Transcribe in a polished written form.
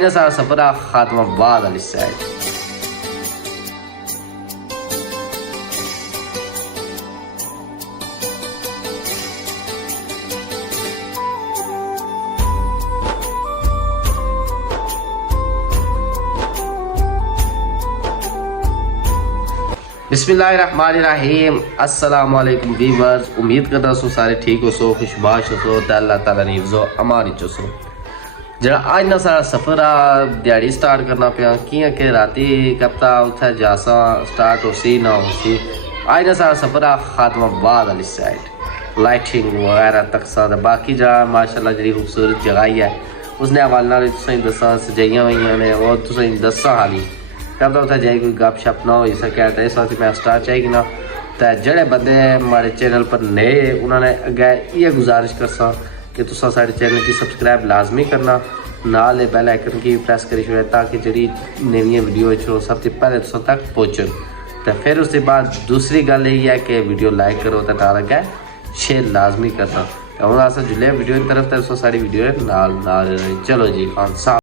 आइना सारा सफर खात्माबाद वाली साइड। बिस्मिल्लाहिर्रहमानिर्रहीम। अस्सलाम वालेकुम वीवर्स, उम्मीद करदा सो सारे ठीक हो सो, खुशबाश हो सो, ते अल्लाह ताला ने हिफ्ज़ो अमान च सो। जेड़ा अज ना सारा सफ़र आ दिहाड़ी स्टार्ट करना पिया कियां कि राती कपता उत्थे जासा स्टार्ट होसी ना होसी। अज ना सारा सफ़र आ खात्माबाद वाली साइड लाइटिंग वगैरह तकसा बाकी जा माशाल्लाह जी खूबसूरत जगह ही है उसने हवाले नाल तुसें दसा सजाइयां हुई ने और तुसें दसा हाली कब उत्थे जाई कोई गप शप ना हो सके। तो इस वास्ते मैं स्टार्ट चाहिए ना तो जेडे बंदे हमारे चैनल पर नए उन्होंने अगे ये गुजारिश करसा कि तुसा साढ़े चैनल की सब्सक्राइब लाजमी करना, नाल बेल आइकन की प्रेस करी छोड़े ताकि जी नवी वीडियो सब तो पहले तुसा तक पहुँचन। तो फिर उसके बाद दूसरी गल यही है कि वीडियो लाइक करो तो नाल अगे शेयर लाजमी करना। तो हूँ अस जुले वीडियो की तरफ तो साड़ी वीडियो नाल चलो जी खान साहब।